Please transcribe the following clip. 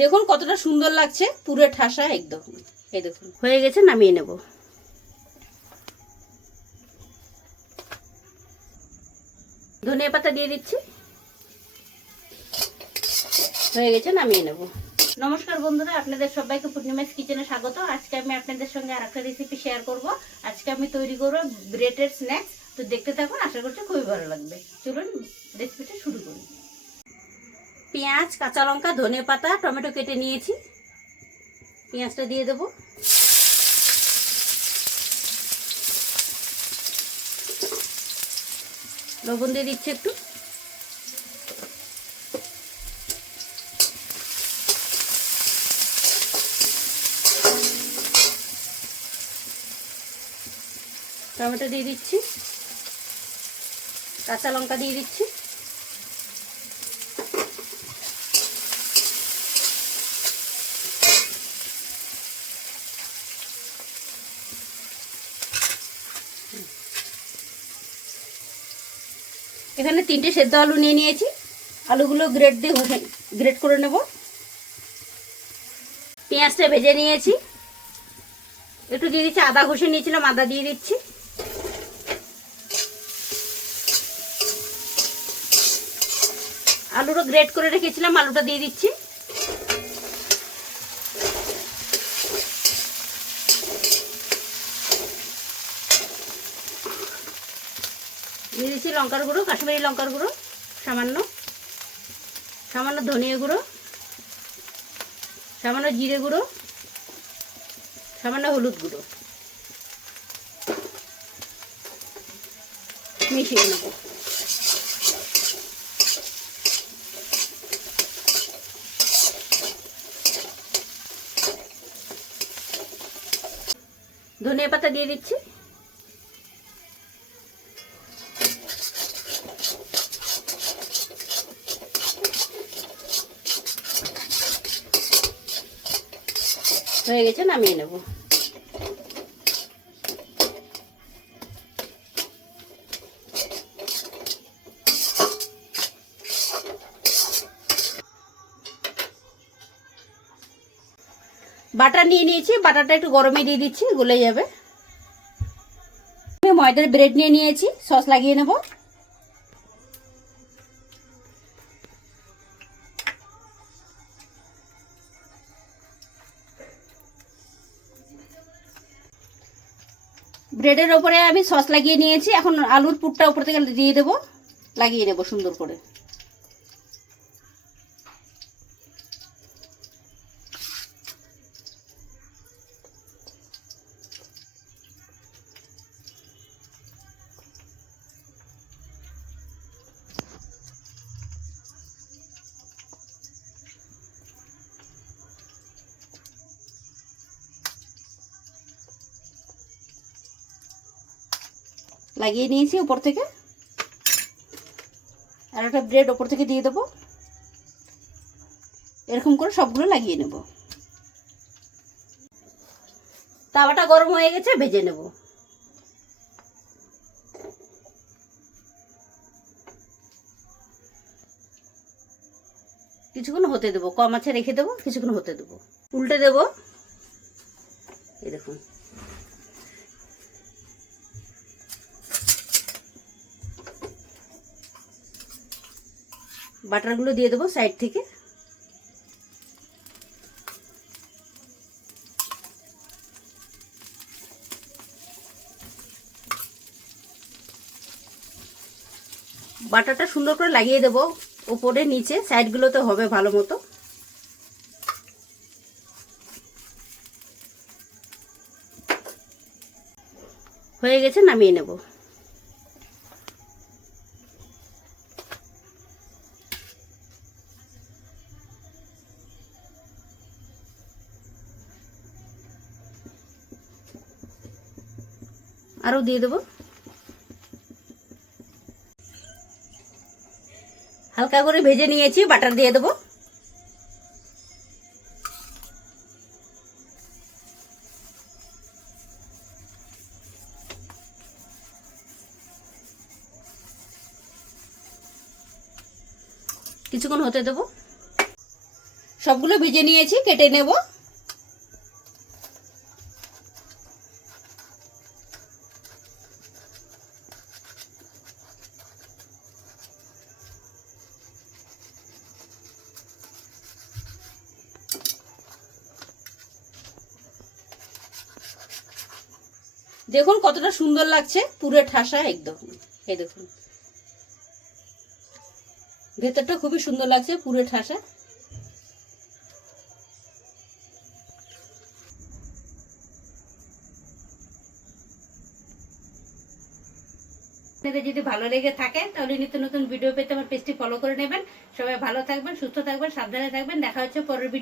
দেখুন কতটা সুন্দর লাগছে, পুরো ঠাসা একদম। এই দেখুন হয়ে গেছে, নামিয়ে নেব। ধনিয়া পাতা দিয়ে দিচ্ছি, হয়ে গেছে, নামিয়ে নেব। নমস্কার বন্ধুরা, আপনাদের সবাইকে পূর্ণিমাস কিচেনে স্বাগত। আজকে আমি আপনাদের সঙ্গে আরেকটা রেসিপি শেয়ার করব। আজকে আমি তৈরি করব ব্রেডের স্ন্যাক্স। তো দেখতে থাকুন, আশা করছি খুবই ভালো লাগবে। চলুন রেসিপিটা শুরু করি। পেঁয়াজ, কাঁচা লঙ্কা, ধনিয়া পাতা, টমেটো কেটে নিয়েছি। পেঁয়াজটা দিয়ে দেবো, লবণ দিয়ে দিচ্ছি একটু, টমেটো দিয়ে দিচ্ছি, কাঁচা লঙ্কা দিয়ে দিচ্ছি, এখানে 3টে সেদ্ধ আলু নিয়ে নিয়েছি। আলুগুলো গ্রেট করে নেব। পেঁয়াজটা ভেজে নিয়েছি, একটু দিয়ে দিচ্ছি আদা, ঘষে নিয়েছিলাম, আদা দিয়ে দিচ্ছি। আলুটা গ্রেট করে রেখেছিলাম, আলুটা দিয়ে দিচ্ছি। দিয়ে দিচ্ছি লঙ্কার গুঁড়ো, কাশ্মীরি লঙ্কার গুঁড়ো সামান্য, সামান্য ধনিয়া গুঁড়ো, সামান্য জিরে গুঁড়ো, সামান্য হলুদ গুঁড়ো, মিশিয়ে নেব। ধনিয়া পাতা দিয়ে দিচ্ছি, হয়ে গেছে, নামিয়ে নেব। বাটার নিয়ে নিয়েছি, বাটারটা একটু গরমে দিয়ে দিচ্ছি, গলে যাবে। আমি ময়দার ব্রেড নিয়ে নিয়েছি, সস লাগিয়ে নেব। ব্রেডের ওপরে আমি সস লাগিয়ে নিয়েছি। এখন আলুর পুরটা উপর থেকে দিয়ে দেবো, লাগিয়ে নেব সুন্দর করে। লাগিয়ে নিয়েছি উপর থেকে, আর একটা ব্রেড উপর থেকে দিয়ে দেবো। এরকম করে সবগুলো লাগিয়ে নেব। তাওয়াটা গরম হয়ে গেছে, ভেজে নেব। কিছুক্ষণ হতে দেবো, কম আঁচে রেখে দেবো, কিছুক্ষণ হতে দেবো। উল্টে দেব, এই দেখুন। বাটারগুলো দিয়ে দেবো সাইড থেকে। বাটারটা সুন্দর করে লাগিয়ে দেবো উপরে নিচে, সাইডগুলোতে হবে ভালো মতো। হয়ে গেছে, নামিয়ে নেব। আরও দিয়ে দেবো, হালকা করে ভেজে নিয়েছি, বাটার দিয়ে দেবো। কিছুক্ষণ হতে দেবো। সবগুলো ভেজে নিয়েছি, কেটে নেব। দেখুন কতটা সুন্দর লাগছে, পুরো ঠাসা একদম। এই দেখুন ভেতরটা খুবই সুন্দর লাগছে, পুরো ঠাসা। আপনাদের যদি ভালো লেগে থাকে তাহলে নিত্য নতুন ভিডিও পেতে আমার পেজটি ফলো করে নেবেন। সবাই ভালো থাকবেন, সুস্থ থাকবেন, সাবধানে থাকবেন। দেখা হচ্ছে পরের ভিডিও।